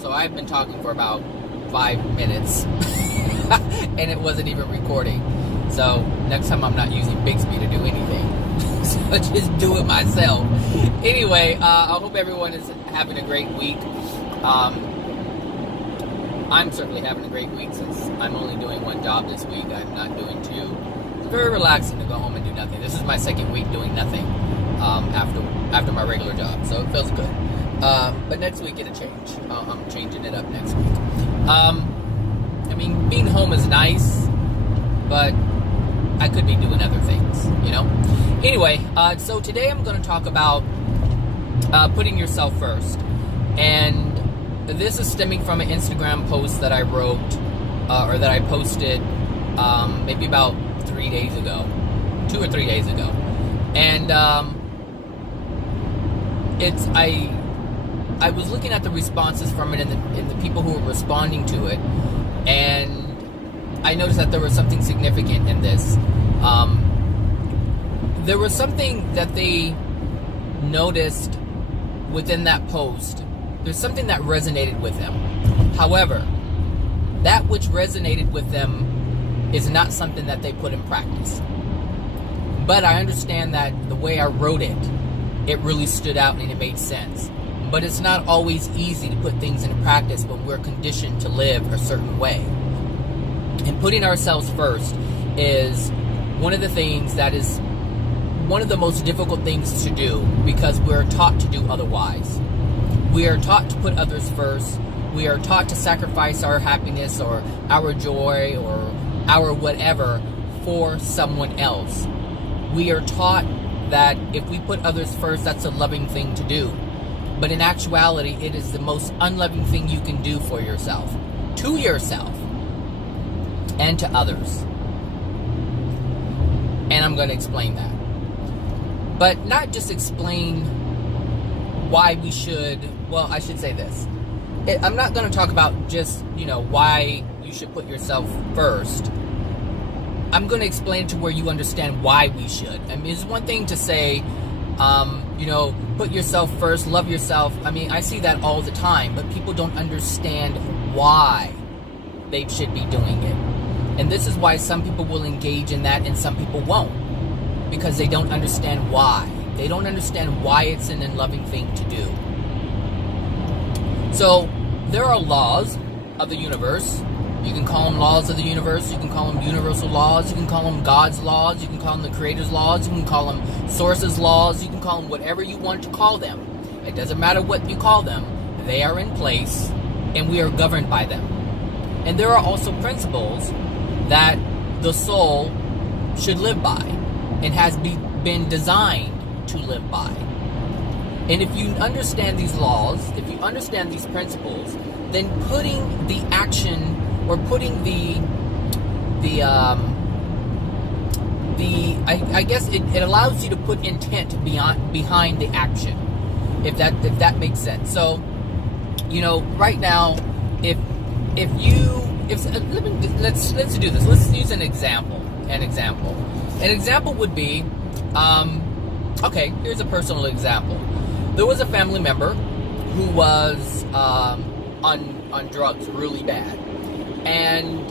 So I've been talking for about 5 minutes and it wasn't even recording. So next time I'm not using Bixby to do anything. So I just do it myself. Anyway, I hope everyone is having a great week. I'm certainly having a great week since I'm only doing one job this week. I'm not doing two. It's very relaxing to go home and do nothing. This is my second week doing nothing after my regular job, so it feels good. But next week it'll change. I'm changing it up next week. I mean, being home is nice, but I could be doing other things, you know? Anyway, so today I'm going to talk about putting yourself first. And this is stemming from an Instagram post that I wrote, or that I posted maybe about 3 days ago. 2 or 3 days ago. And I was looking at the responses from it and the people who were responding to it, and I noticed that there was something significant in this. There was something that they noticed within that post. There's something that resonated with them. However, that which resonated with them is not something that they put in practice. But I understand that the way I wrote it, it really stood out and it made sense. But it's not always easy to put things into practice when we're conditioned to live a certain way. And putting ourselves first is one of the things that is one of the most difficult things to do, because we're taught to do otherwise. We are taught to put others first. We are taught to sacrifice our happiness or our joy or our whatever for someone else. We are taught that if we put others first, that's a loving thing to do. But in actuality, it is the most unloving thing you can do for yourself, to yourself, and to others. And I'm going to explain that. But not just explain why we should, well, I should say this. I'm not going to talk about just, why you should put yourself first. I'm going to explain to where you understand why we should. I mean, it's one thing to say, put yourself first, love yourself. I mean, I see that all the time, but people don't understand why they should be doing it. And this is why some people will engage in that and some people won't. Because they don't understand why. They don't understand why it's an unloving thing to do. So, there are laws of the universe. You can call them laws of the universe. You can call them universal laws. You can call them God's laws. You can call them the Creator's laws. You can call them Source's laws. You can call them whatever you want to call them. It doesn't matter what you call them. They are in place, and we are governed by them. And there are also principles that the soul should live by and has been designed to live by. And if you understand these laws, if you understand these principles, then putting the action or putting I guess it allows you to put intent behind the action, if that makes sense. So, right now, let's do this. Let's use an example. An example would be, okay, here's a personal example. There was a family member who was on drugs really bad. And,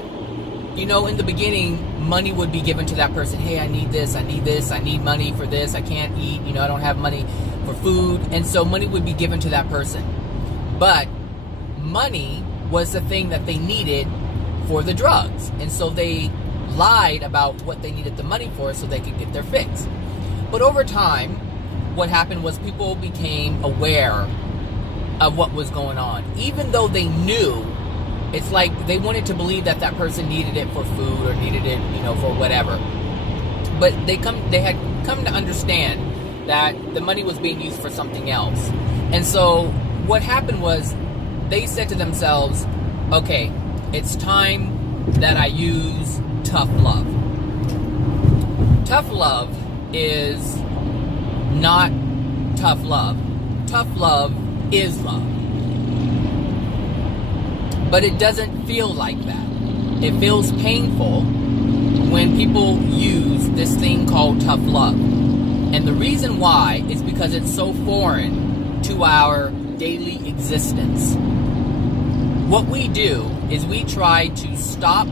in the beginning, money would be given to that person. Hey, I need this, I need money for this, I can't eat, I don't have money for food. And so money would be given to that person. But money was the thing that they needed for the drugs. And so they lied about what they needed the money for so they could get their fix. But over time, what happened was people became aware of what was going on. Even though they knew, it's like they wanted to believe that that person needed it for food or needed it, for whatever. But they had come to understand that the money was being used for something else. And so what happened was they said to themselves, okay, it's time that I use tough love. Tough love is not tough love. Tough love is love. But it doesn't feel like that. It feels painful when people use this thing called tough love. And the reason why is because it's so foreign to our daily existence. What we do is we try to stop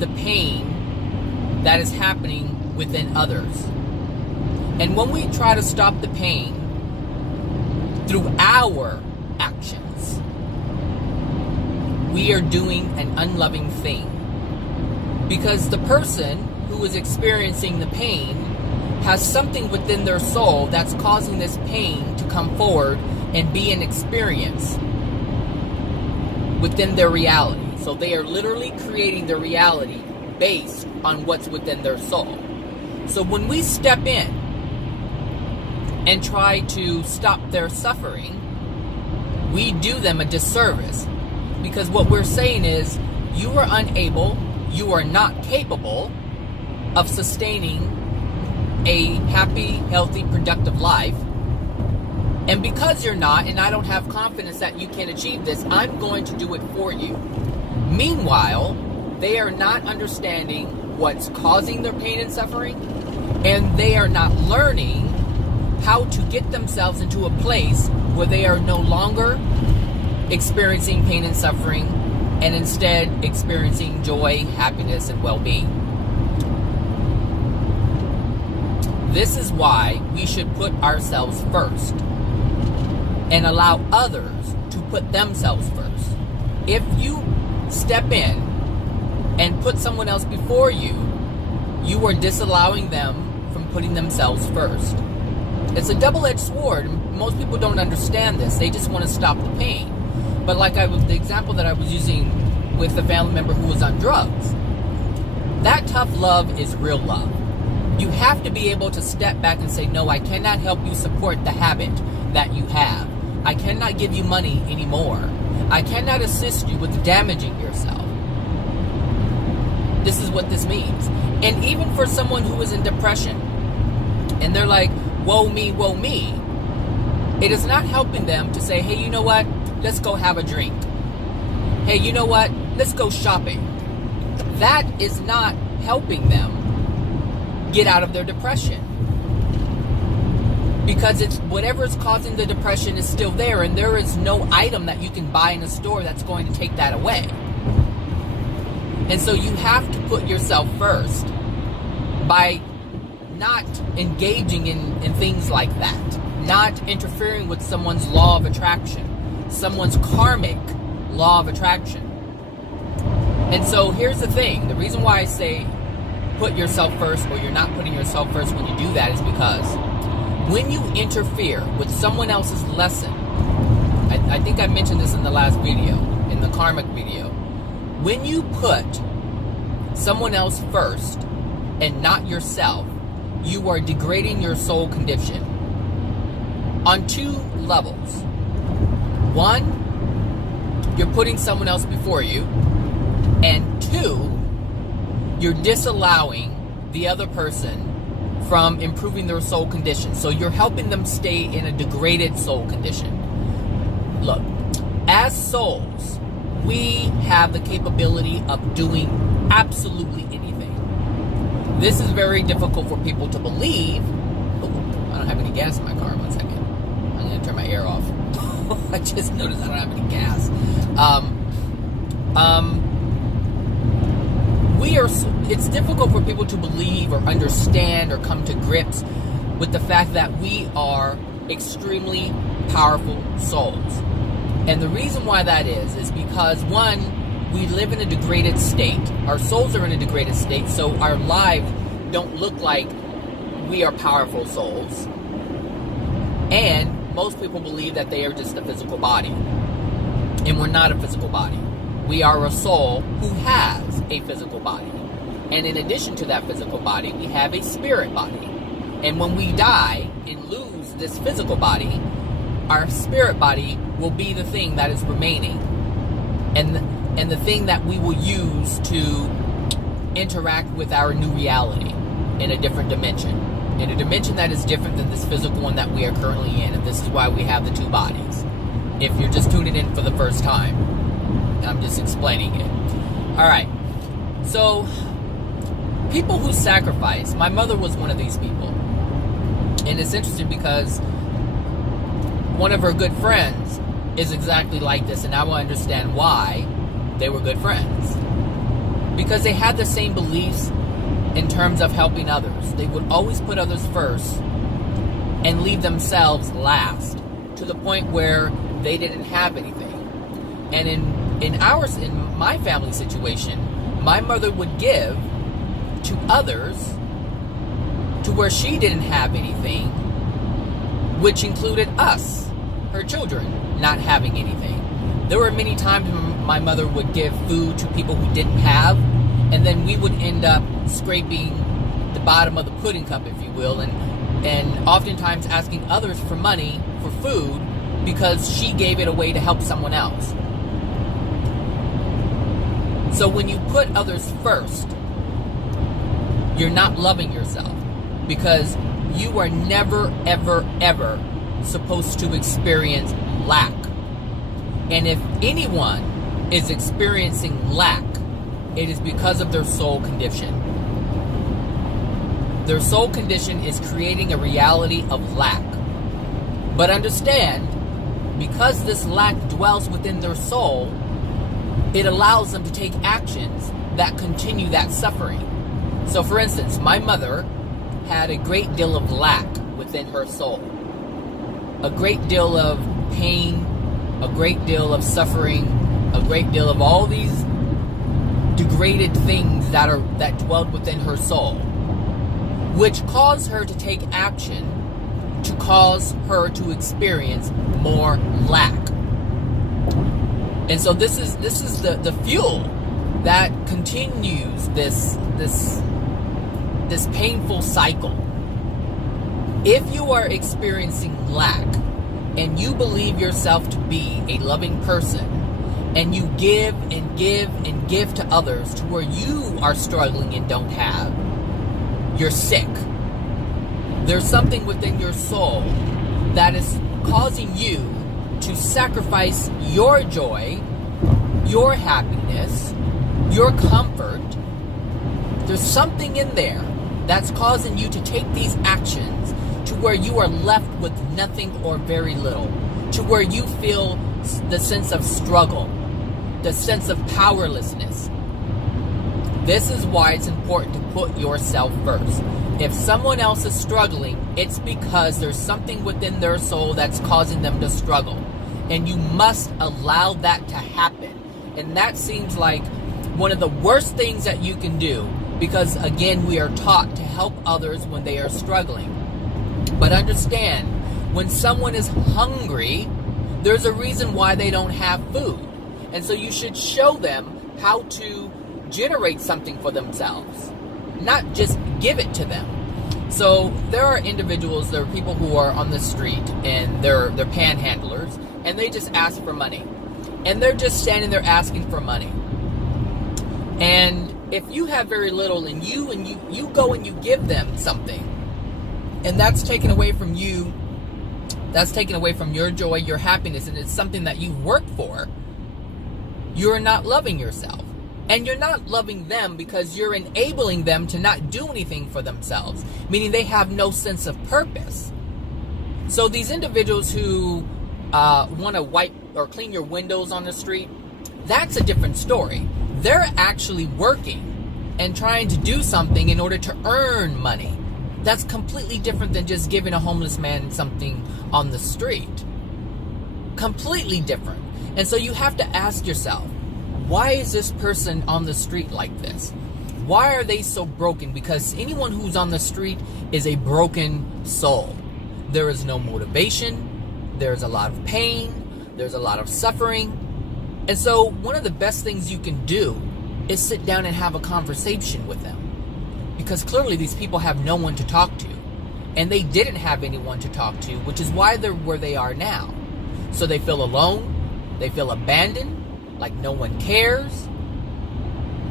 the pain that is happening within others. And when we try to stop the pain through our actions, we are doing an unloving thing. Because the person who is experiencing the pain has something within their soul that's causing this pain to come forward and be an experience within their reality. So they are literally creating their reality based on what's within their soul. So when we step in and try to stop their suffering, we do them a disservice. Because what we're saying is, you are unable, you are not capable of sustaining a happy, healthy, productive life. And because you're not, and I don't have confidence that you can achieve this, I'm going to do it for you. Meanwhile, they are not understanding what's causing their pain and suffering, and they are not learning how to get themselves into a place where they are no longer experiencing pain and suffering, and instead experiencing joy, happiness, and well-being. This is why we should put ourselves first and allow others to put themselves first. If you step in and put someone else before you, you are disallowing them from putting themselves first. It's a double-edged sword. Most people don't understand this. They just want to stop the pain. But like the example that I was using with the family member who was on drugs, that tough love is real love. You have to be able to step back and say, no, I cannot help you support the habit that you have. I cannot give you money anymore. I cannot assist you with damaging yourself. This is what this means. And even for someone who is in depression, and they're like, woe me, it is not helping them to say, hey, you know what? Let's go have a drink. Hey, you know what? Let's go shopping. That is not helping them get out of their depression. Because it's whatever is causing the depression is still there, and there is no item that you can buy in a store that's going to take that away. And so you have to put yourself first by not engaging in things like that, not interfering with someone's law of attraction, someone's karmic law of attraction. And so here's the thing, the reason why I say put yourself first, or you're not putting yourself first when you do that, is because when you interfere with someone else's lesson, I think I mentioned this in the last video, in the karmic video, when you put someone else first and not yourself, you are degrading your soul condition on two levels. One, you're putting someone else before you, and two, you're disallowing the other person from improving their soul condition. So you're helping them stay in a degraded soul condition. Look, as souls, we have the capability of doing absolutely anything. This is very difficult for people to believe. Oh, I don't have any gas in my car. 1 second. I'm going to turn my air off. I just noticed I don't have any gas. It's difficult for people to believe or understand or come to grips with the fact that we are extremely powerful souls. And the reason why that is because, one, we live in a degraded state. Our souls are in a degraded state, so our lives don't look like we are powerful souls. And most people believe that they are just a physical body. And we're not a physical body. We are a soul who has a physical body. And in addition to that physical body, we have a spirit body. And when we die and lose this physical body, our spirit body will be the thing that is remaining. And the thing that we will use to interact with our new reality in a different dimension. In a dimension that is different than this physical one that we are currently in. And this is why we have the two bodies. If you're just tuning in for the first time, I'm just explaining it. Alright, so people who sacrifice, my mother was one of these people. And it's interesting because one of her good friends is exactly like this, and I will understand why. they were good friends. Because they had the same beliefs in terms of helping others. They would always put others first and leave themselves last, to the point where they didn't have anything. And in my family situation, my mother would give to others to where she didn't have anything, which included us, her children, not having anything. There were many times when my mother would give food to people who didn't have, and then we would end up scraping the bottom of the pudding cup, if you will, and oftentimes asking others for money for food because she gave it away to help someone else. So when you put others first, you're not loving yourself, because you are never, ever, ever supposed to experience lack. And if anyone is experiencing lack, it is because of their soul condition. Their soul condition is creating a reality of lack. But understand, because this lack dwells within their soul, it allows them to take actions that continue that suffering. So for instance, my mother had a great deal of lack within her soul. A great deal of pain, a great deal of suffering, a great deal of all these degraded things that dwelled within her soul, which caused her to take action to cause her to experience more lack. And so this is the fuel that continues this painful cycle. If you are experiencing lack and you believe yourself to be a loving person, and you give and give and give to others to where you are struggling and don't have, you're sick. There's something within your soul that is causing you to sacrifice your joy, your happiness, your comfort. There's something in there that's causing you to take these actions to where you are left with nothing or very little, to where you feel the sense of struggle, the sense of powerlessness. This is why it's important to put yourself first. If someone else is struggling, it's because there's something within their soul that's causing them to struggle. And you must allow that to happen. And that seems like one of the worst things that you can do, because again, we are taught to help others when they are struggling. But understand, when someone is hungry, there's a reason why they don't have food. And so you should show them how to generate something for themselves, not just give it to them. So there are individuals, there are people who are on the street and they're panhandlers, and they just ask for money. And they're just standing there asking for money. And if you have very little and you go and you give them something, and that's taken away from you, that's taken away from your joy, your happiness, and it's something that you've worked for, you're not loving yourself. And you're not loving them because you're enabling them to not do anything for themselves, meaning they have no sense of purpose. So these individuals who want to wipe or clean your windows on the street, that's a different story. They're actually working and trying to do something in order to earn money. That's completely different than just giving a homeless man something on the street. Completely different. And so you have to ask yourself, why is this person on the street like this? Why are they so broken? Because anyone who's on the street is a broken soul. There is no motivation. There's a lot of pain. There's a lot of suffering. And so one of the best things you can do is sit down and have a conversation with them. Because clearly these people have no one to talk to. And they didn't have anyone to talk to, which is why they're where they are now. So they feel alone. They feel abandoned. Like no one cares.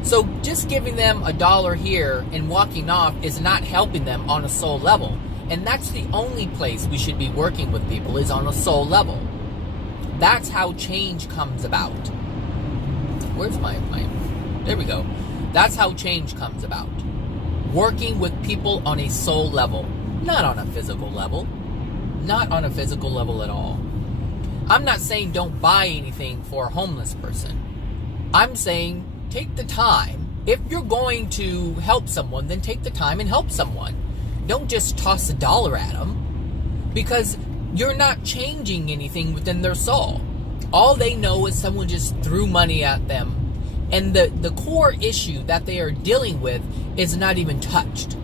So just giving them $1 here and walking off is not helping them on a soul level. And that's the only place we should be working with people, is on a soul level. That's how change comes about. Where's my there we go. That's how change comes about. Working with people on a soul level, not on a physical level. Not on a physical level at all. I'm not saying don't buy anything for a homeless person. I'm saying take the time. If you're going to help someone, then take the time and help someone. Don't just toss $1 at them, because you're not changing anything within their soul. All they know is someone just threw money at them. And the core issue that they are dealing with is not even touched.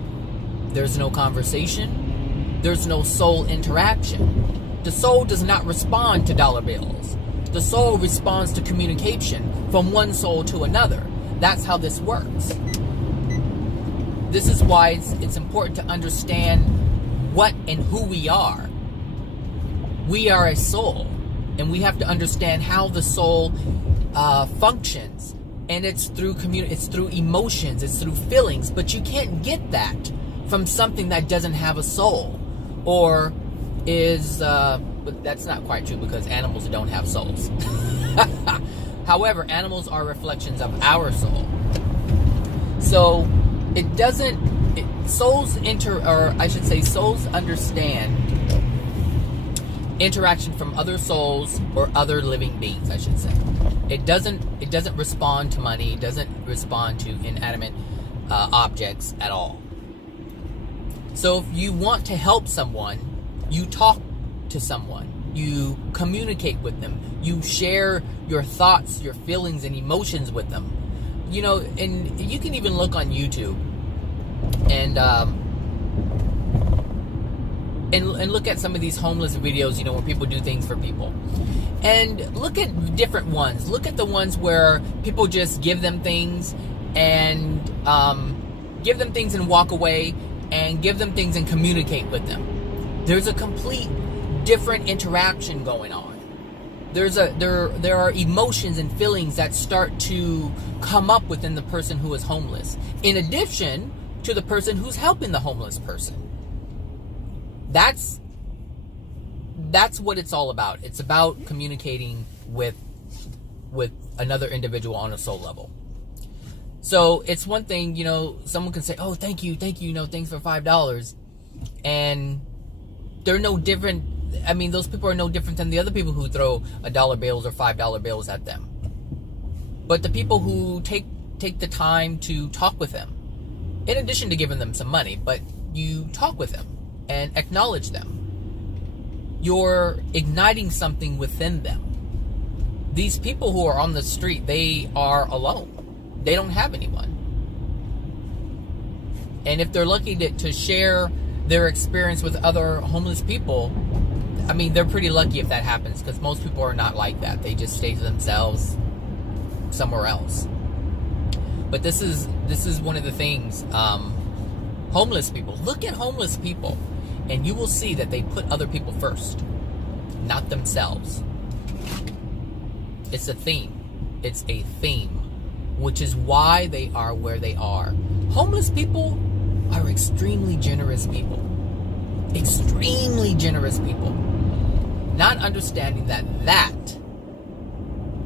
There's no conversation. There's no soul interaction. The soul does not respond to dollar bills. The soul responds to communication from one soul to another. That's how this works. This is why it's important to understand what and who we are. We are a soul, and we have to understand how the soul functions. And it's through it's through emotions, it's through feelings. But you can't get that from something that doesn't have a soul, or is. But that's not quite true, because animals don't have souls. However, animals are reflections of our soul. So it doesn't. Souls souls understand interaction from other souls or other living beings, I should say. It doesn't respond to money. It doesn't respond to inanimate objects at all. So if you want to help someone, you talk to someone. You communicate with them. You share your thoughts, your feelings, and emotions with them. You know, and you can even look on YouTube and look at some of these homeless videos, you know, where people do things for people. And look at different ones. Look at the ones where people just give them things and walk away, and give them things and communicate with them. There's a complete different interaction going on. There are emotions and feelings that start to come up within the person who is homeless, in addition to the person who's helping the homeless person. That's what it's all about. It's about communicating with another individual on a soul level. So it's one thing, you know, someone can say, "Oh, thank you, you know, thanks for $5," and they're no different. I mean, those people are no different than the other people who throw $1 bills or $5 bills at them. But the people who take the time to talk with them, in addition to giving them some money, but you talk with them and acknowledge them, you're igniting something within them. These people who are on the street, they are alone. They don't have anyone. And if they're lucky to share their experience with other homeless people, I mean, they're pretty lucky if that happens, because most people are not like that. They just stay to themselves somewhere else. But this is one of the things. Homeless people. Look at homeless people, and you will see that they put other people first, not themselves. It's a theme. It's a theme, which is why they are where they are. Homeless people are extremely generous people. Extremely generous people. Not understanding that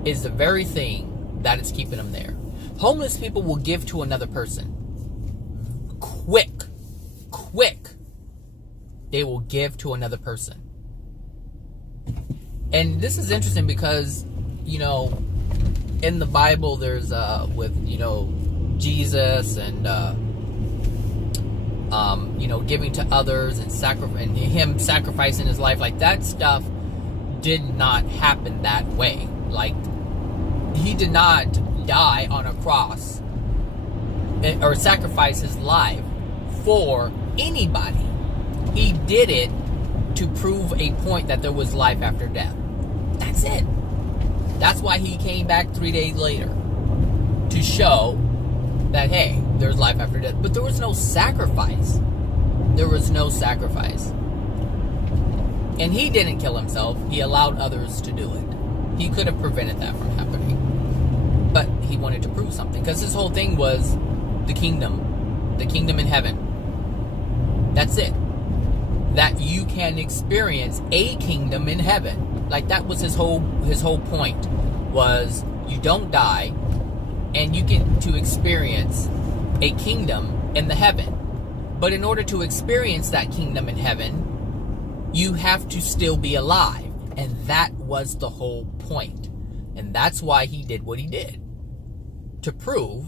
is the very thing that is keeping them there. Homeless people will give to another person. Quick. They will give to another person. And this is interesting because, you know, in the Bible, there's with, you know, Jesus and you know, giving to others and him sacrificing his life, like that stuff did not happen that way. Like, he did not die on a cross or sacrifice his life for anybody. He did it to prove a point that there was life after death. That's it. That's why he came back 3 days later, to show that, hey, there's life after death. But there was no sacrifice. There was no sacrifice. And he didn't kill himself. He allowed others to do it. He could have prevented that from happening. But he wanted to prove something. Because his whole thing was the kingdom in heaven. That's it. That you can experience a kingdom in heaven. Like, that was his whole point, was you don't die and you get to experience a kingdom in the heaven. But in order to experience that kingdom in heaven, you have to still be alive. And that was the whole point. And that's why he did what he did. to prove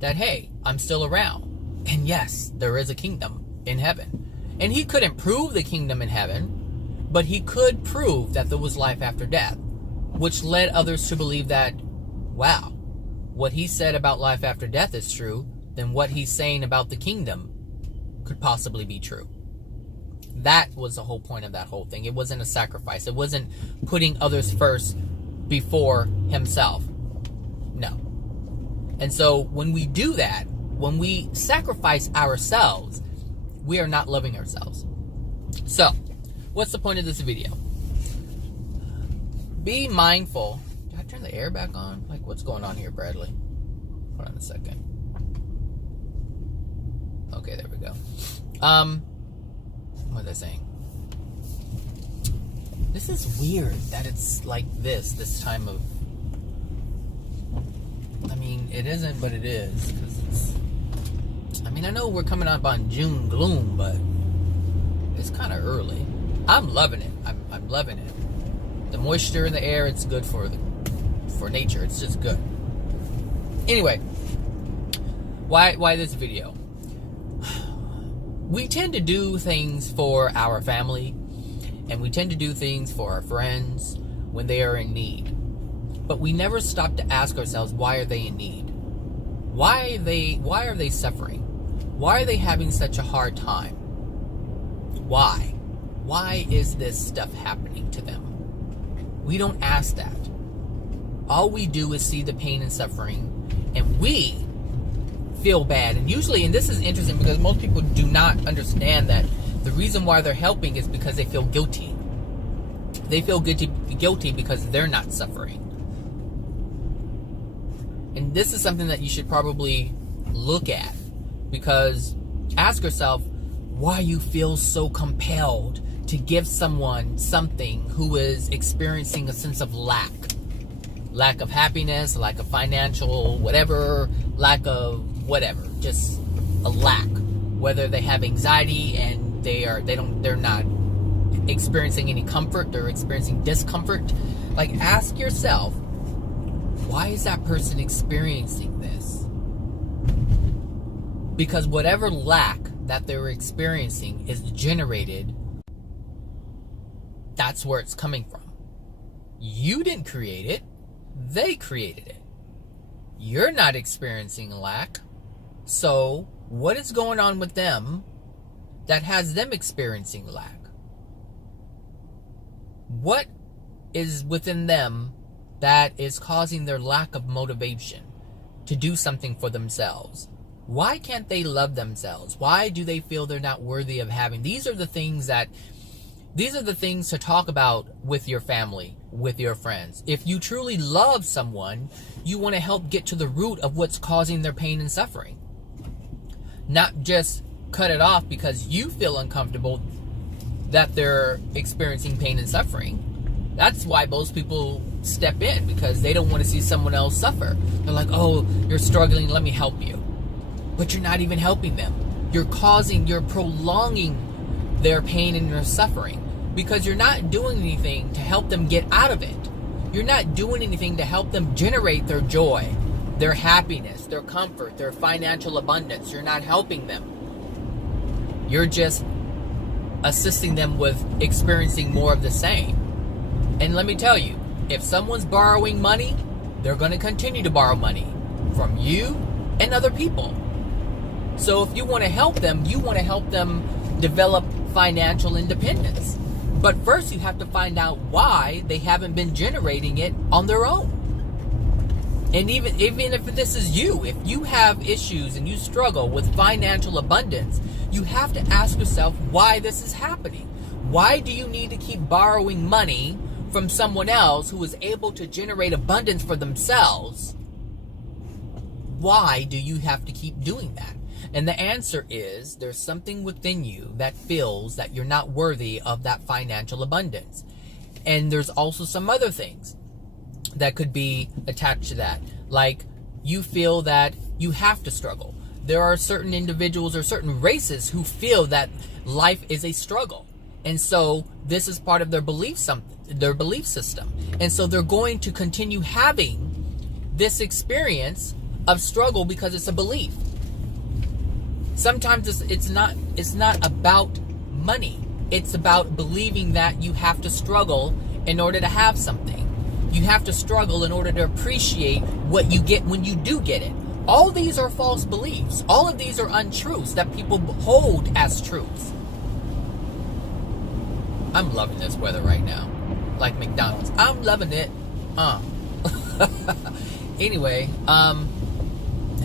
that, hey, I'm still around. And yes, there is a kingdom in heaven. And he couldn't prove the kingdom in heaven, but he could prove that there was life after death, which led others to believe that, wow, what he said about life after death is true, then what he's saying about the kingdom could possibly be true. That was the whole point of that whole thing. It wasn't a sacrifice. It wasn't putting others first before himself. No. And so when we do that, when we sacrifice ourselves, we are not loving ourselves. So, what's the point of this video? Be mindful. Did I turn the air back on? Like, what's going on here, Bradley? Hold on a second. Okay, there we go. What was I saying? This is weird that it's like this time of... I mean, it isn't, but it is. 'Cause it's... I mean, I know we're coming up on June gloom, but it's kind of early. I'm loving it. I'm loving it. The moisture in the air, it's good for nature. It's just good. Anyway, why this video? We tend to do things for our family, and we tend to do things for our friends when they are in need. But we never stop to ask ourselves, why are they in need? Why are they suffering? Why are they having such a hard time? Why? Why is this stuff happening to them? We don't ask that. All we do is see the pain and suffering, and we feel bad. And usually, and this is interesting because most people do not understand that the reason why they're helping is because they feel guilty. They feel guilty because they're not suffering. And this is something that you should probably look at, because ask yourself why you feel so compelled to give someone something who is experiencing a sense of lack of happiness, lack of financial whatever, lack of whatever, just a lack, whether they have anxiety and they're not experiencing any comfort, they're experiencing discomfort. Like, ask yourself, why is that person experiencing this? Because whatever lack that they're experiencing is generated, that's where it's coming from. You didn't create it, they created it. You're not experiencing a lack, so what is going on with them that has them experiencing lack? What is within them that is causing their lack of motivation to do something for themselves? Why can't they love themselves? Why do they feel they're not worthy of having? These are the things to talk about with your family, with your friends. If you truly love someone, you want to help get to the root of what's causing their pain and suffering. Not just cut it off because you feel uncomfortable that they're experiencing pain and suffering. That's why most people step in, because they don't want to see someone else suffer. They're like, oh, you're struggling, let me help you. But you're not even helping them. You're prolonging their pain and their suffering, because you're not doing anything to help them get out of it. You're not doing anything to help them generate their joy, their happiness, their comfort, their financial abundance. You're not helping them. You're just assisting them with experiencing more of the same. And let me tell you, if someone's borrowing money, they're going to continue to borrow money from you and other people. So if you want to help them, you want to help them develop financial independence. But first you have to find out why they haven't been generating it on their own. And even if this is you, if you have issues and you struggle with financial abundance, you have to ask yourself why this is happening. Why do you need to keep borrowing money from someone else who is able to generate abundance for themselves? Why do you have to keep doing that? And the answer is, there's something within you that feels that you're not worthy of that financial abundance. And there's also some other things that could be attached to that. Like, you feel that you have to struggle. There are certain individuals or certain races who feel that life is a struggle. And so this is part of their belief system. And so they're going to continue having this experience of struggle because it's a belief. Sometimes it's not about money. It's about believing that you have to struggle in order to have something. You have to struggle in order to appreciate what you get when you do get it. All these are false beliefs. All of these are untruths that people hold as truths. I'm loving this weather right now. Like McDonald's. I'm loving it. Anyway, and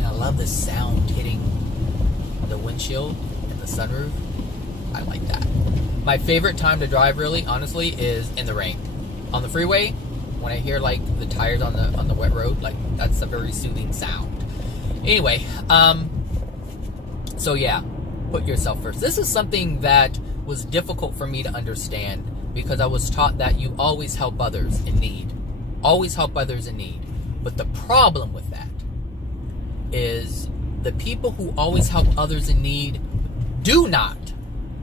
I love the sound hitting the windshield and the sunroof. I like that. My favorite time to drive, really, honestly, is in the rain. On the freeway, when I hear like the tires on the wet road, like that's a very soothing sound. Anyway, so yeah, put yourself first. This is something that was difficult for me to understand because I was taught that you always help others in need. Always help others in need. But the problem with that is the people who always help others in need do not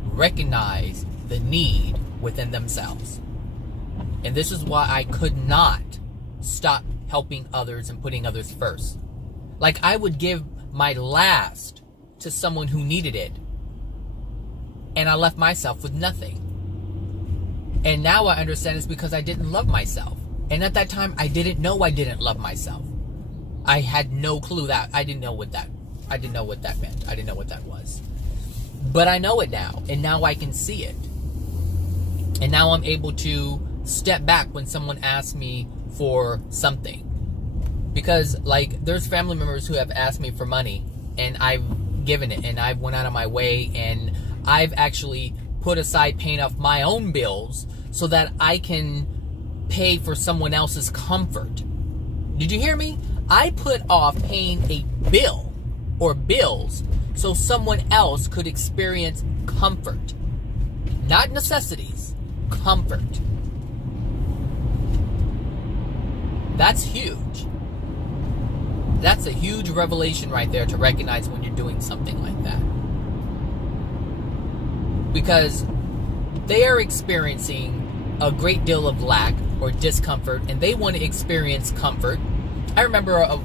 recognize the need within themselves. And this is why I could not stop helping others and putting others first. Like I would give my last to someone who needed it, and I left myself with nothing. And now I understand it's because I didn't love myself. And at that time, I didn't know I didn't love myself. I had no clue that. I didn't know what that meant. I didn't know what that was. But I know it now. And now I can see it. And now I'm able to step back when someone asks me for something. Because, like, there's family members who have asked me for money. And I've given it. And I've went out of my way. And I've actually put aside paying off my own bills so that I can pay for someone else's comfort. Did you hear me? I put off paying a bill or bills so someone else could experience comfort. Not necessities, comfort. That's huge. That's a huge revelation right there to recognize when you're doing something like that. Because they are experiencing a great deal of lack or discomfort, and they want to experience comfort. I remember a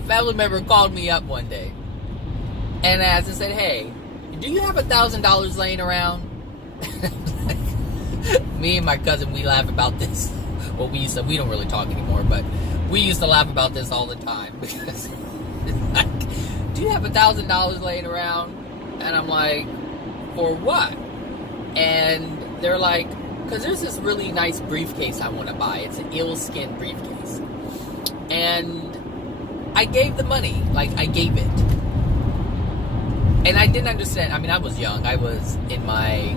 family member called me up one day and asked and said, "Hey, do you have $1,000 laying around?" Me and my cousin, we laugh about this. Well, we don't really talk anymore, but we used to laugh about this all the time because like, do you have $1,000 laying around? And I'm like, for what? And they're like, because there's this really nice briefcase I want to buy. It's an eel-skin briefcase. And I gave the money. Like, I gave it. And I didn't understand. I mean, I was young. I was in my...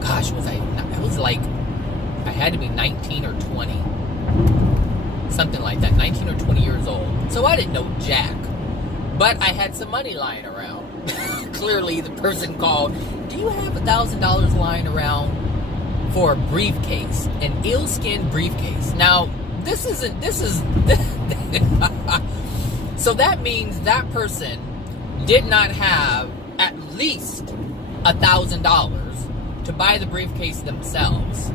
Gosh, I was like... I had to be 19 or 20. Something like that. 19 or 20 years old. So I didn't know jack. But I had some money lying around. Clearly, the person called, "Do you have $1,000 lying around for a briefcase, an eel-skin briefcase?" Now, this is so that means that person did not have at least $1,000 to buy the briefcase themselves.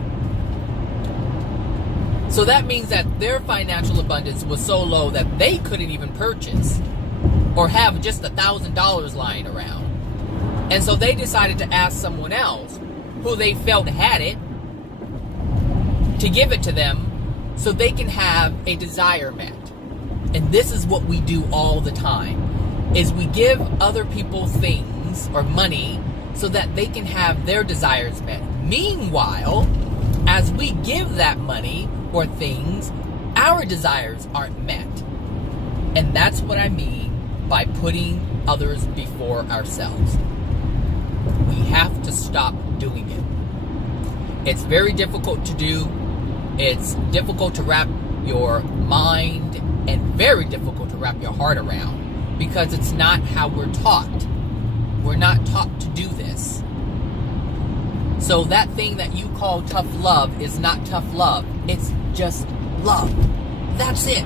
So that means that their financial abundance was so low that they couldn't even purchase or have just $1,000 lying around. And so they decided to ask someone else who they felt had it to give it to them so they can have a desire met. And this is what we do all the time, is we give other people things or money so that they can have their desires met. Meanwhile, as we give that money or things, our desires aren't met. And that's what I mean by putting others before ourselves. We have to stop doing it. It's very difficult to do. It's difficult to wrap your mind and very difficult to wrap your heart around because it's not how we're taught. We're not taught to do this. So that thing that you call tough love is not tough love. It's just love. That's it.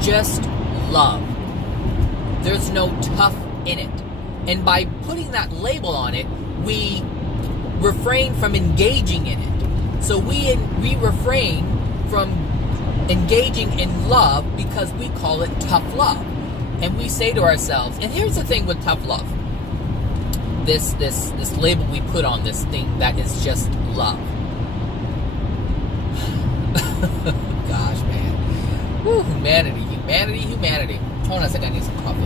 Just love. There's no tough in it. And by putting that label on it, we refrain from engaging in it. So we refrain from engaging in love because we call it tough love. And we say to ourselves, and here's the thing with tough love. This label we put on this thing that is just love. Gosh, man. Woo, humanity. Hold on a second, I need some coffee.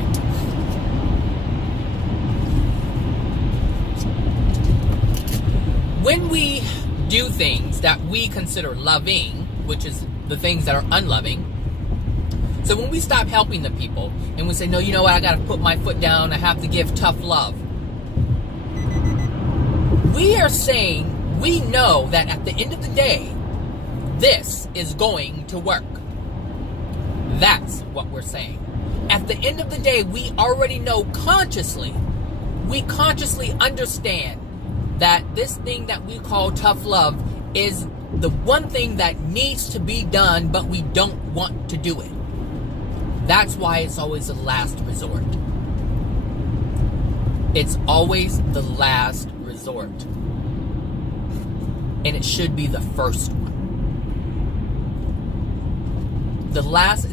When we do things that we consider loving, which is the things that are unloving, so when we stop helping the people and we say, no, you know what, I gotta put my foot down, I have to give tough love. We are saying, we know that at the end of the day, this is going to work. That's what we're saying. At the end of the day, we already know consciously, we consciously understand that this thing that we call tough love is the one thing that needs to be done, but we don't want to do it. That's why it's always the last resort. It's always the last resort. And it should be the first one.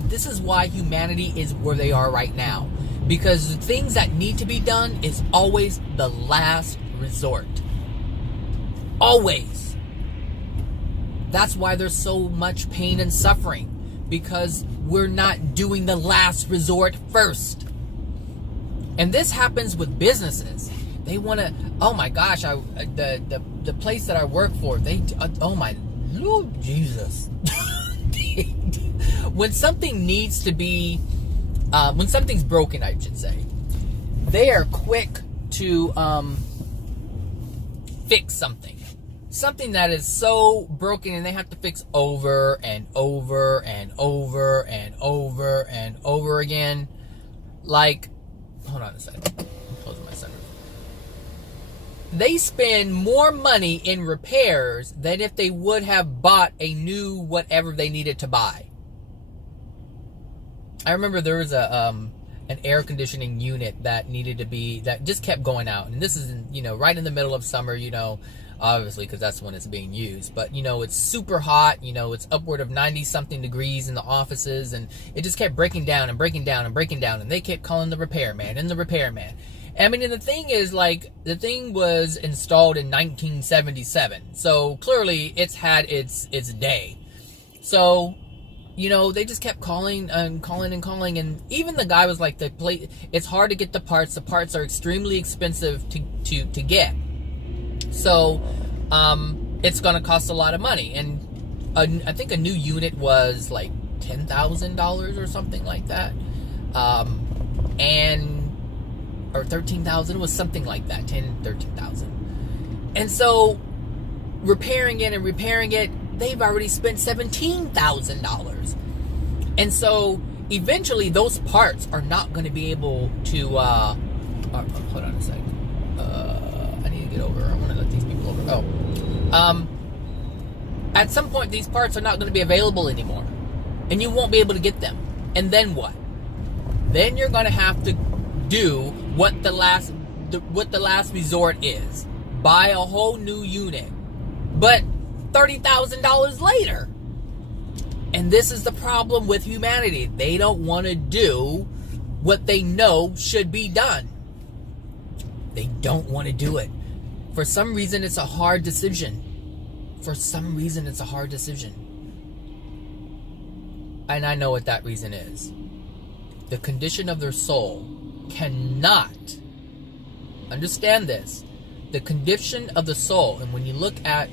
This is why humanity is where they are right now. Because the things that need to be done is always the last resort. Always. That's why there's so much pain and suffering. Because we're not doing the last resort first. And this happens with businesses. They want to, oh my gosh, the place that I work for, oh my Lord Jesus. When something needs to be, when something's broken, I should say, they are quick to fix something. Something that is so broken and they have to fix over and over and over and over and over again. Like, hold on a second. I'm closing my sunroof. They spend more money in repairs than if they would have bought a new whatever they needed to buy. I remember there was an air conditioning unit that just kept going out. And this is, right in the middle of summer, obviously, because that's when it's being used. But, it's super hot. It's upward of 90-something degrees in the offices. And it just kept breaking down and breaking down and breaking down. And they kept calling the repairman and the repairman. I mean, and the thing is, the thing was installed in 1977. So, clearly, it's had its day. So, they just kept calling and calling and calling. And even the guy was like, it's hard to get the parts. The parts are extremely expensive to get. So, it's going to cost a lot of money. And I think a new unit was like $10,000 or something like that. Or 13,000, it was something like that, 13,000. And so, repairing it, they've already spent $17,000. And so, eventually, those parts are not going to be able to, hold on a second. I need to get over. I want to let these people over. At some point, these parts are not going to be available anymore. And you won't be able to get them. And then what? Then you're going to have to do what the last resort is. Buy a whole new unit. But $30,000 later. And this is the problem with humanity. They don't want to do what they know should be done. They don't want to do it. For some reason, it's a hard decision. And I know what that reason is. The condition of their soul cannot, understand this, the condition of the soul, and when you look at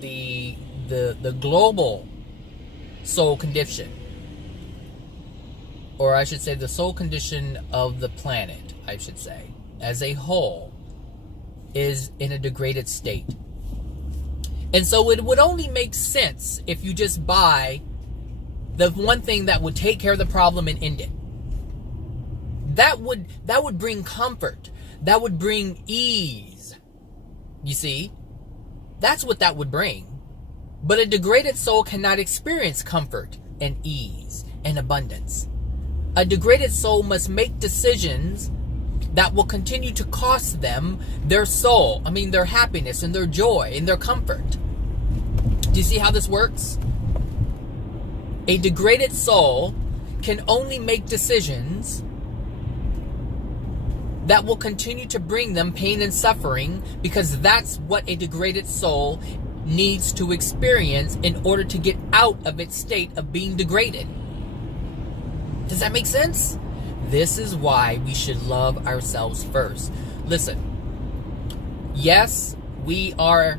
the global soul condition, or I should say the soul condition of the planet, I should say, as a whole, is in a degraded state. And so it would only make sense if you just buy the one thing that would take care of the problem and end it. That would bring comfort. That would bring ease. You see? That's what that would bring. But a degraded soul cannot experience comfort and ease and abundance. A degraded soul must make decisions that will continue to cost them their soul. I mean, their happiness and their joy and their comfort. Do you see how this works? A degraded soul can only make decisions that will continue to bring them pain and suffering, because that's what a degraded soul needs to experience in order to get out of its state of being degraded. Does that make sense? This is why we should love ourselves first. Listen, yes, we are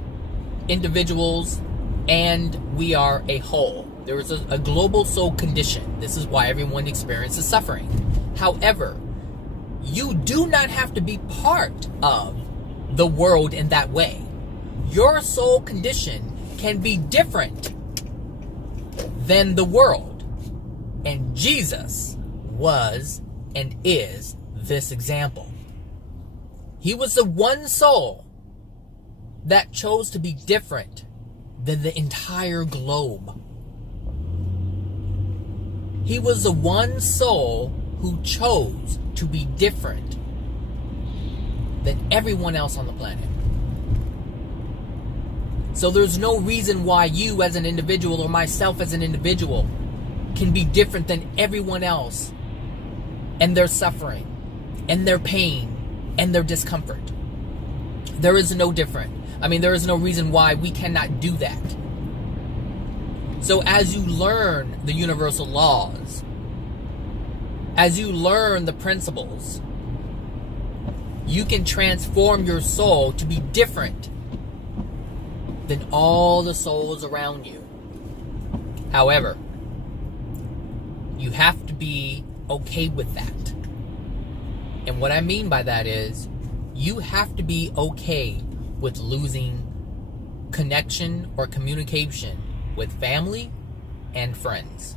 individuals and we are a whole. There is a global soul condition. This is why everyone experiences suffering. However, you do not have to be part of the world in that way. Your soul condition can be different than the world. And Jesus was and is this example. He was the one soul that chose to be different than the entire globe. He was the one soul who chose to be different than everyone else on the planet. So there's no reason why you as an individual or myself as an individual can be different than everyone else and their suffering and their pain and their discomfort. There is no different. There is no reason why we cannot do that. So as you learn the universal laws, as you learn the principles, you can transform your soul to be different than all the souls around you. However, you have to be okay with that. And what I mean by that is, you have to be okay with losing connection or communication with family and friends.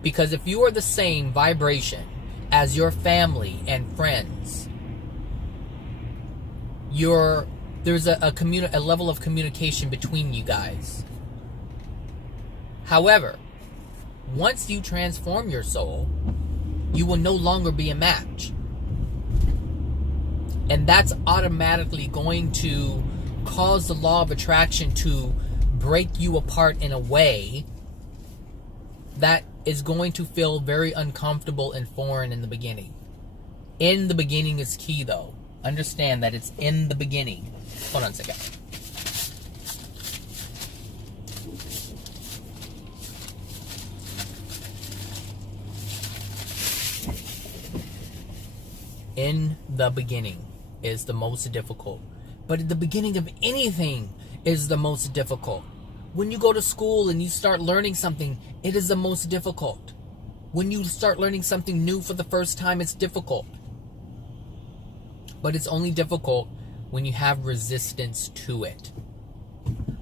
Because if you are the same vibration as your family and friends, there's a level of communication between you guys. However, once you transform your soul, you will no longer be a match. And that's automatically going to cause the law of attraction to break you apart in a way that is going to feel very uncomfortable and foreign in the beginning. In the beginning is key, though. Understand that it's in the beginning. Hold on a second. In the beginning is the most difficult. But the beginning of anything is the most difficult. When you go to school and you start learning something, it is the most difficult. When you start learning something new for the first time, it's difficult. But it's only difficult when you have resistance to it.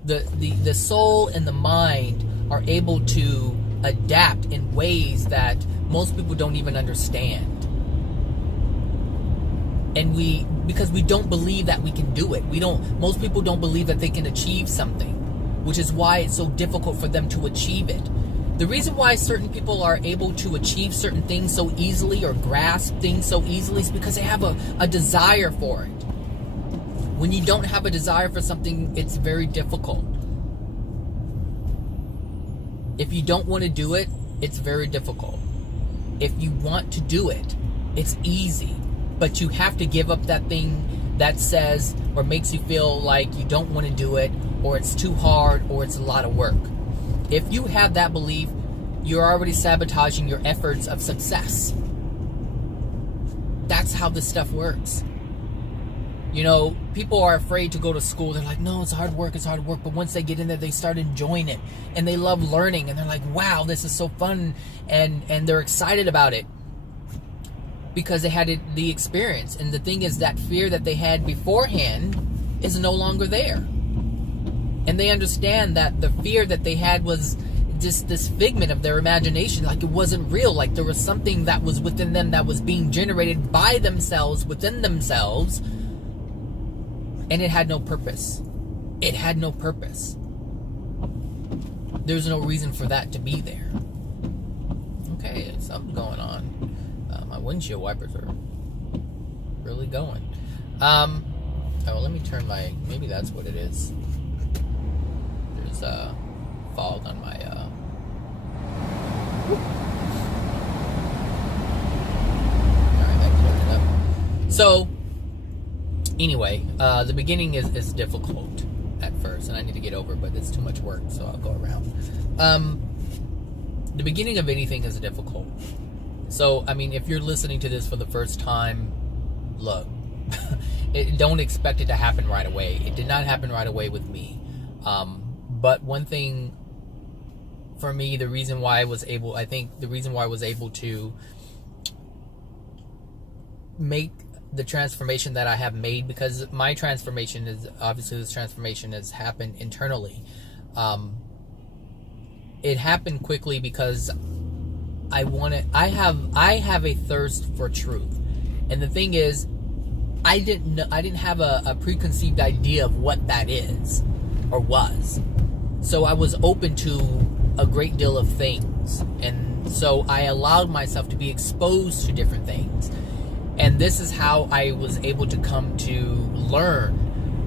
The soul and the mind are able to adapt in ways that most people don't even understand. And because we don't believe that we can do it. Most people don't believe that they can achieve something, which is why it's so difficult for them to achieve it. The reason why certain people are able to achieve certain things so easily or grasp things so easily is because they have a desire for it. When you don't have a desire for something, it's very difficult. If you don't want to do it, it's very difficult. If you want to do it, it's easy. But you have to give up that thing that says or makes you feel like you don't want to do it, or it's too hard, or it's a lot of work. If you have that belief, you're already sabotaging your efforts of success. That's how this stuff works. People are afraid to go to school. They're like, no, it's hard work. But once they get in there, they start enjoying it. And they love learning. And they're like, wow, this is so fun. And they're excited about it. Because they had the experience. And the thing is, that fear that they had beforehand is no longer there. And they understand that the fear that they had was just this figment of their imagination. Like, it wasn't real. Like, there was something that was within them that was being generated by themselves, within themselves. And it had no purpose. It had no purpose. There's no reason for that to be there. Okay, something's going on. My windshield wipers are really going. Let me turn maybe that's what it is. There's fog on my So, anyway, the beginning is difficult at first, and I need to get over it, but it's too much work, so I'll go around. The beginning of anything is difficult. So, I mean, if you're listening to this for the first time, look, don't expect it to happen right away. It did not happen right away with me. But one thing for me, the reason why I was able to make the transformation that I have made, because my transformation is, obviously this transformation has happened internally. It happened quickly because I have a thirst for truth. And the thing is, I didn't have a preconceived idea of what that is or was. So I was open to a great deal of things. And so I allowed myself to be exposed to different things. And this is how I was able to come to learn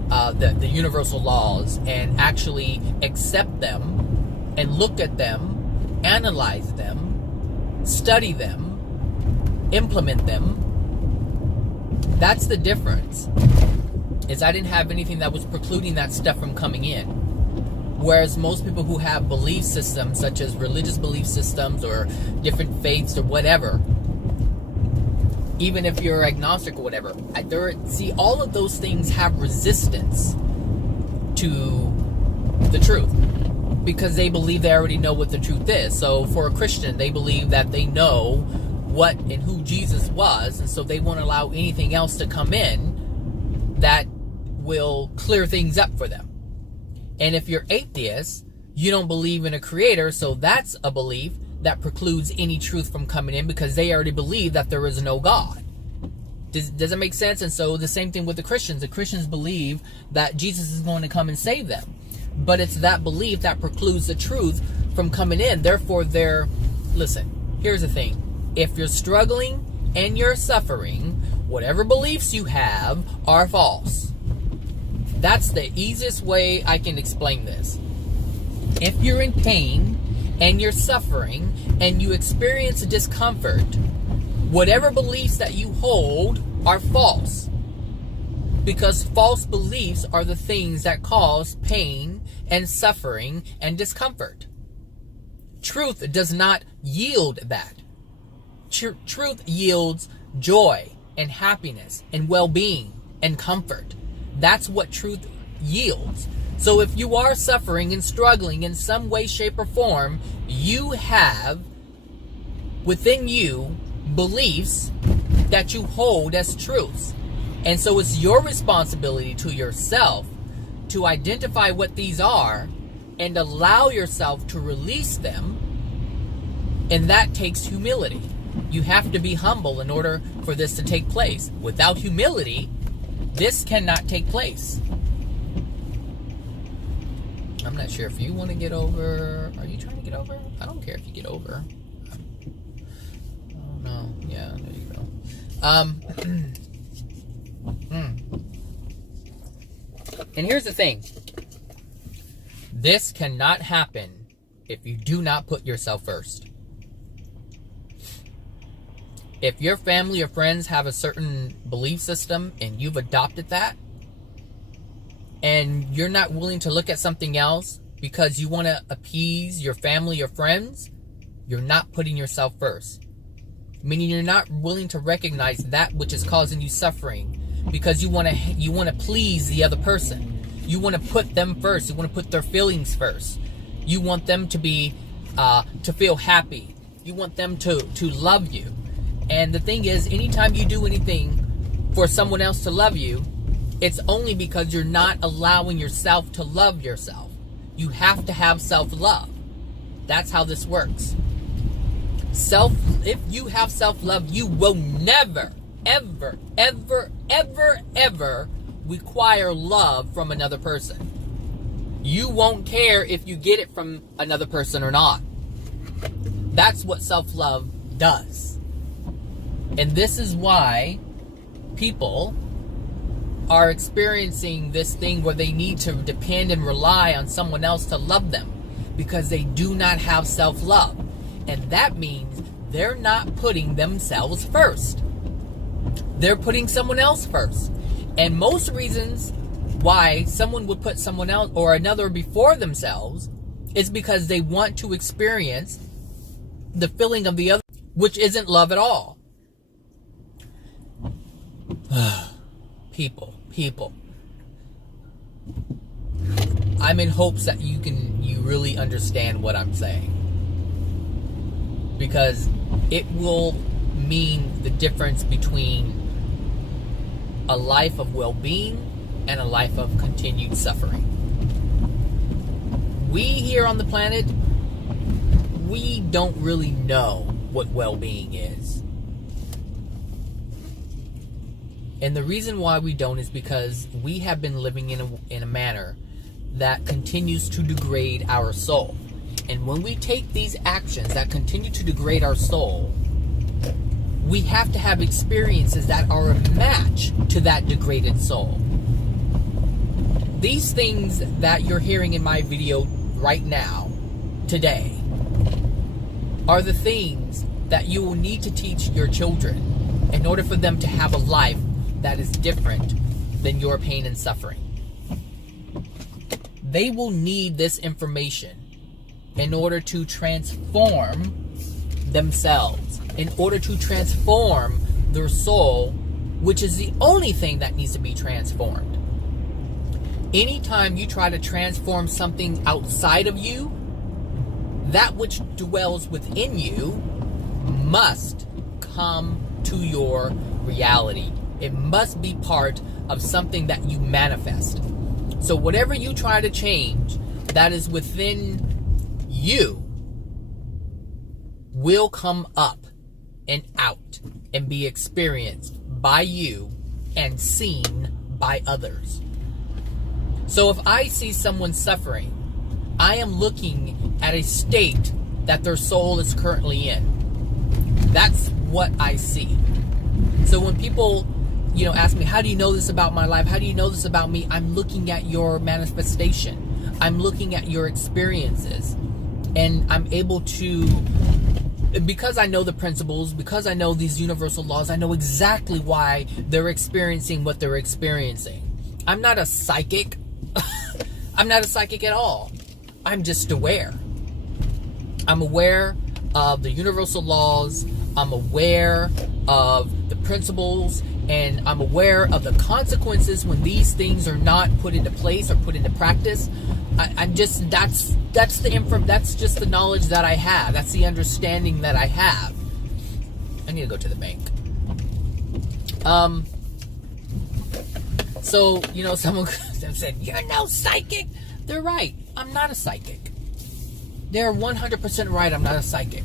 the universal laws and actually accept them and look at them, analyze them, study them, implement them. That's the difference. Is I didn't have anything that was precluding that stuff from coming in. Whereas most people who have belief systems, such as religious belief systems or different faiths or whatever, even if you're agnostic or whatever, see, all of those things have resistance to the truth because they believe they already know what the truth is. So for a Christian, they believe that they know what and who Jesus was, and so they won't allow anything else to come in that will clear things up for them. And if you're atheist, you don't believe in a creator, so that's a belief that precludes any truth from coming in because they already believe that there is no God. Does it make sense? And so the same thing with the Christians. The Christians believe that Jesus is going to come and save them. But it's that belief that precludes the truth from coming in. Therefore, listen, here's the thing. If you're struggling and you're suffering, whatever beliefs you have are false. That's the easiest way I can explain this. If you're in pain and you're suffering and you experience discomfort, whatever beliefs that you hold are false. Because false beliefs are the things that cause pain and suffering and discomfort. Truth does not yield that. Truth yields joy and happiness and well-being and comfort. That's what truth yields. So if you are suffering and struggling in some way, shape, or form, you have within you beliefs that you hold as truths. And so it's your responsibility to yourself to identify what these are and allow yourself to release them. And that takes humility. You have to be humble in order for this to take place. Without humility, this cannot take place. I'm not sure if you want to get over. Are you trying to get over? I don't care if you get over. Oh no. Yeah, there you go. And here's the thing. This cannot happen if you do not put yourself first. If your family or friends have a certain belief system and you've adopted that, and you're not willing to look at something else because you want to appease your family or friends, you're not putting yourself first. Meaning you're not willing to recognize that which is causing you suffering because you want to please the other person. You want to put them first. You want to put their feelings first. You want them to be to feel happy. You want them to love you. And the thing is, anytime you do anything for someone else to love you, it's only because you're not allowing yourself to love yourself. You have to have self-love. That's how this works. If you have self-love, you will never, ever, ever, ever, ever require love from another person. You won't care if you get it from another person or not. That's what self-love does. And this is why people are experiencing this thing where they need to depend and rely on someone else to love them because they do not have self-love. And that means they're not putting themselves first. they're putting someone else first. And most reasons why someone would put someone else or another before themselves is because they want to experience the feeling of the other, which isn't love at all. People. I'm in hopes that you really understand what I'm saying, because it will mean the difference between a life of well-being and a life of continued suffering. We here on the planet, we don't really know what well-being is. And the reason why we don't is because we have been living in a manner that continues to degrade our soul. And when we take these actions that continue to degrade our soul, we have to have experiences that are a match to that degraded soul. These things that you're hearing in my video right now, today, are the things that you will need to teach your children in order for them to have a life that is different than your pain and suffering. They will need this information in order to transform themselves, in order to transform their soul, which is the only thing that needs to be transformed. Anytime you try to transform something outside of you, that which dwells within you must come to your reality. It must be part of something that you manifest. So whatever you try to change that is within you will come up and out and be experienced by you and seen by others. So if I see someone suffering, I am looking at a state that their soul is currently in. That's what I see. So when people, ask me, how do you know this about my life? How do you know this about me? I'm looking at your manifestation. I'm looking at your experiences. And I'm able to, because I know the principles, because I know these universal laws, I know exactly why they're experiencing what they're experiencing. I'm not a psychic. I'm not a psychic at all. I'm just aware. I'm aware of the universal laws. I'm aware of the principles, and I'm aware of the consequences when these things are not put into place or put into practice. I'm just, that's just the knowledge that I have. That's the understanding that I have. I need to go to the bank. So, someone said, you're no psychic. They're right. I'm not a psychic. They're 100% right. I'm not a psychic.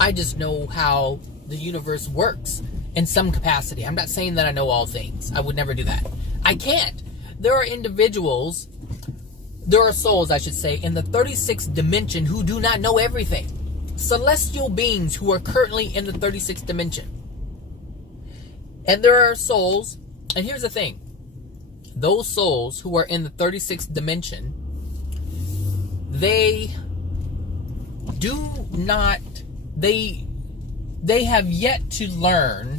I just know how the universe works in some capacity. I'm not saying that I know all things. I would never do that. I can't. There are souls, I should say, in the 36th dimension who do not know everything. Celestial beings who are currently in the 36th dimension. And there are souls, and here's the thing. Those souls who are in the 36th dimension, they have yet to learn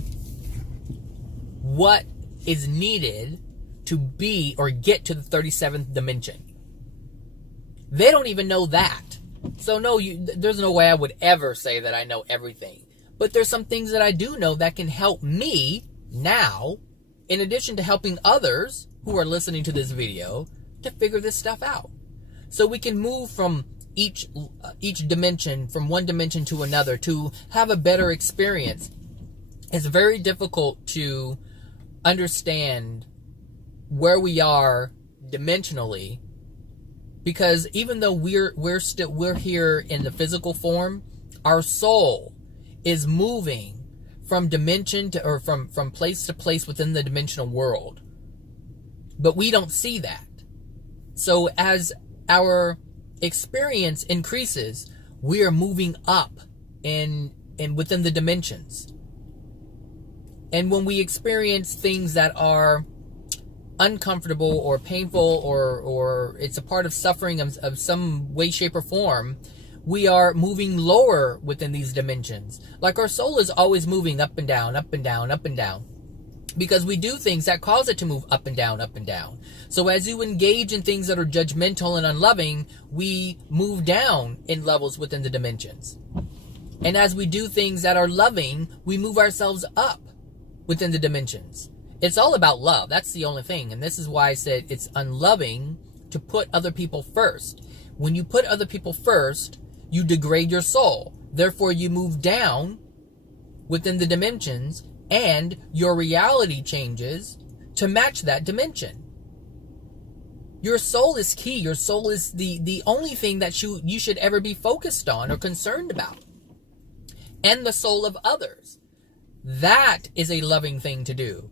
what is needed to be or get to the 37th dimension. They don't even know that. So no, there's no way I would ever say that I know everything. But there's some things that I do know that can help me now, in addition to helping others who are listening to this video to figure this stuff out. So we can move from each dimension, from one dimension to another, to have a better experience. It's very difficult to understand where we are dimensionally, because even though we're here in the physical form, our soul is moving from dimension to, or from place to place within the dimensional world. But we don't see that. So as our experience increases, we are moving up in within the dimensions. And when we experience things that are uncomfortable or painful, or it's a part of suffering of some way, shape, or form, we are moving lower within these dimensions. Like our soul is always moving up and down, up and down, up and down. Because we do things that cause it to move up and down, up and down. So as you engage in things that are judgmental and unloving, we move down in levels within the dimensions. And as we do things that are loving, we move ourselves up within the dimensions. It's all about love. That's the only thing. And this is why I said it's unloving to put other people first. When you put other people first, you degrade your soul. Therefore, you move down within the dimensions, and your reality changes to match that dimension. Your soul is key. Your soul is the only thing that you should ever be focused on or concerned about. And the soul of others. That is a loving thing to do.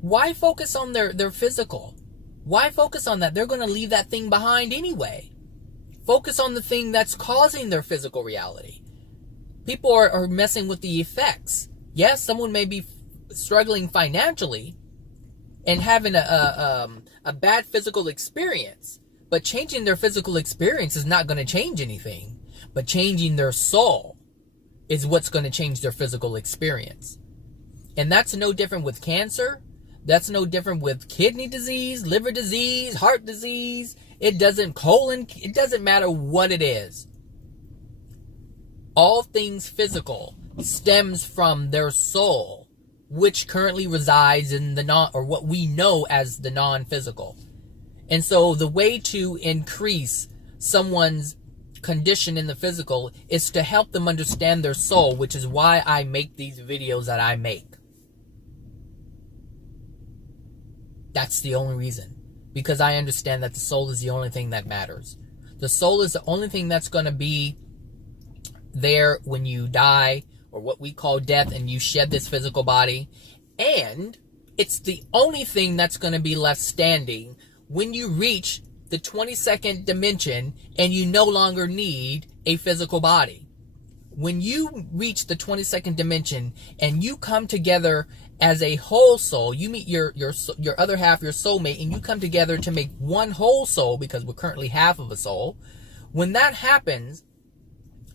Why focus on their physical? Why focus on that? They're going to leave that thing behind anyway. Focus on the thing that's causing their physical reality. People are messing with the effects. Yes, someone may be struggling financially and having a bad physical experience, but changing their physical experience is not going to change anything. But changing their soul is what's going to change their physical experience. And that's no different with cancer. That's no different with kidney disease, liver disease, heart disease. It doesn't matter what it is. All things physical stems from their soul, which currently resides in what we know as the non-physical. And so the way to increase someone's condition in the physical is to help them understand their soul, which is why I make these videos that I make. That's the only reason. Because I understand that the soul is the only thing that matters. The soul is the only thing that's going to be there when you die, or what we call death, and you shed this physical body. And it's the only thing that's going to be left standing when you reach the 22nd dimension and you no longer need a physical body. When you reach the 22nd dimension and you come together as a whole soul, you meet your other half, your soulmate, and you come together to make one whole soul, because we're currently half of a soul. When that happens,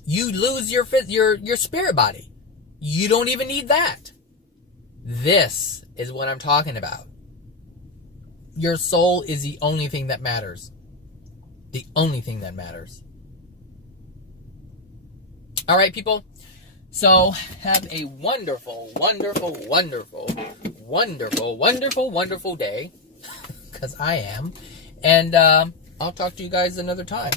you lose your spirit body. You don't even need that. This is what I'm talking about. Your soul is the only thing that matters. The only thing that matters. All right, people. So have a wonderful, wonderful, wonderful, wonderful, wonderful, wonderful day. Because I am. And I'll talk to you guys another time.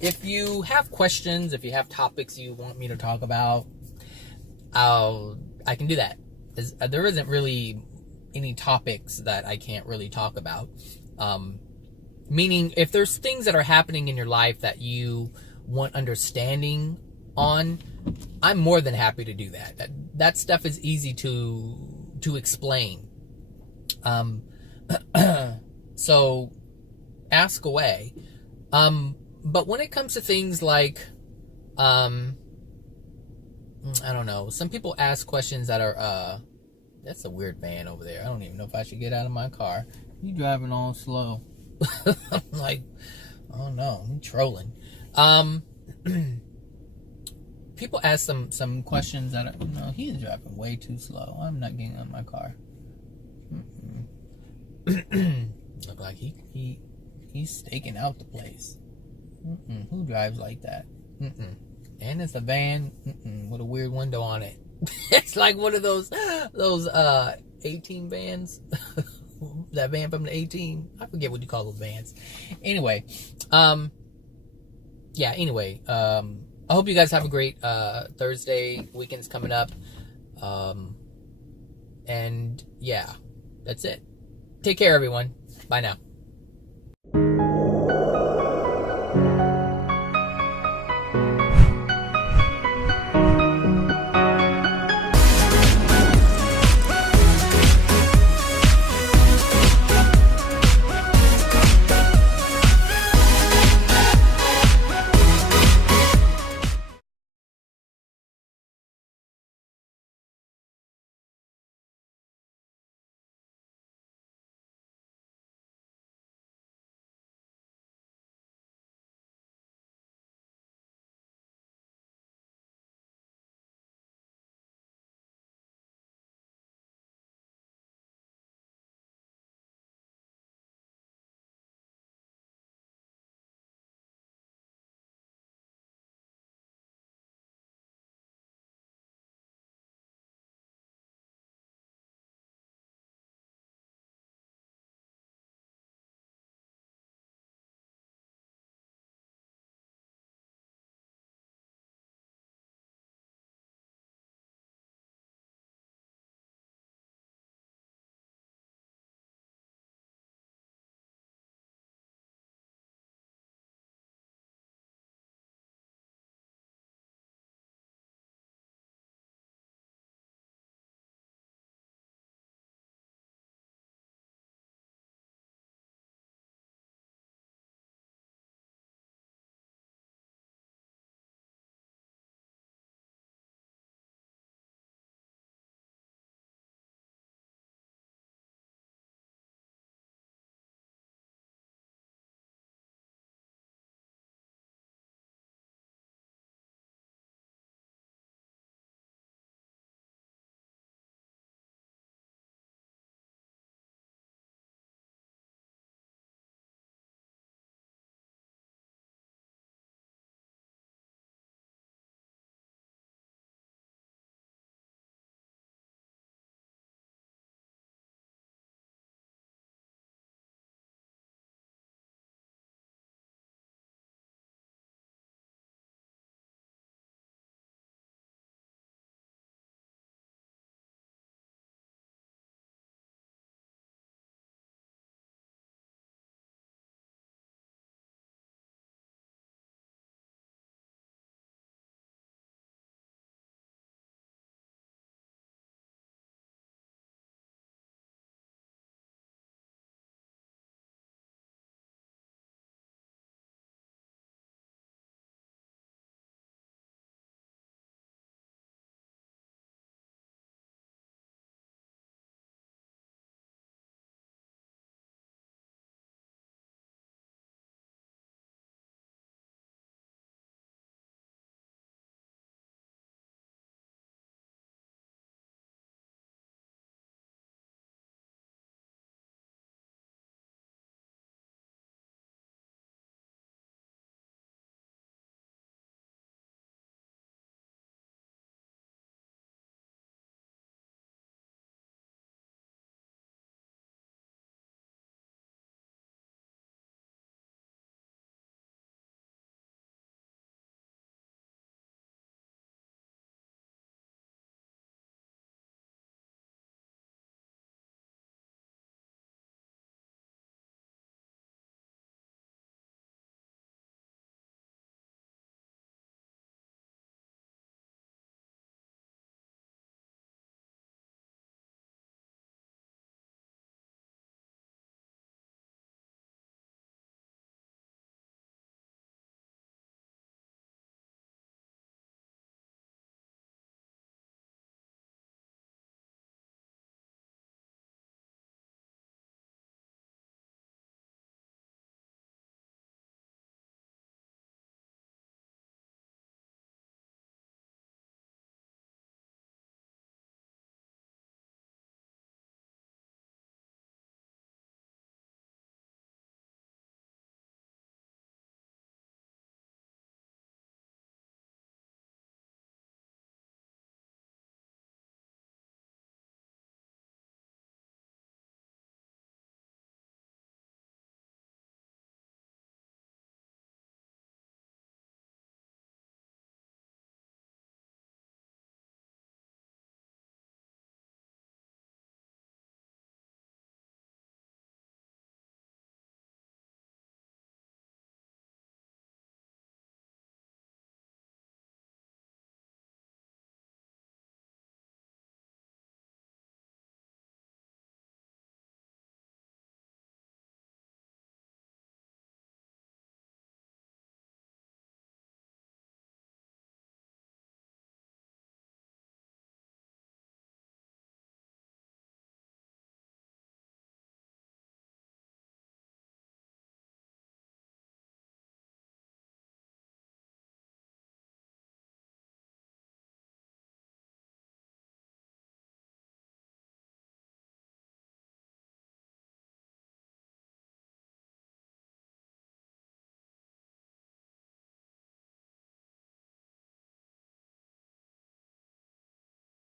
If you have questions, if you have topics you want me to talk about, I can do that. There isn't really any topics that I can't really talk about. Meaning, if there's things that are happening in your life that you want understanding on, I'm more than happy to do that. That stuff is easy to explain. So ask away. But when it comes to things like, I don't know, some people ask questions that are, that's a weird van over there. I don't even know if I should get out of my car. You driving all slow. I'm like, oh no, I'm trolling. People ask some questions that are, no, he's driving way too slow. I'm not getting out of my car. Look like he's staking out the place. Who drives like that? And it's a van with a weird window on it. It's like one of those 18 vans. That van from the 18. I forget what you call those vans. Anyway, I hope you guys have a great Thursday. Weekend's coming up. And yeah, that's it. Take care, everyone. Bye now.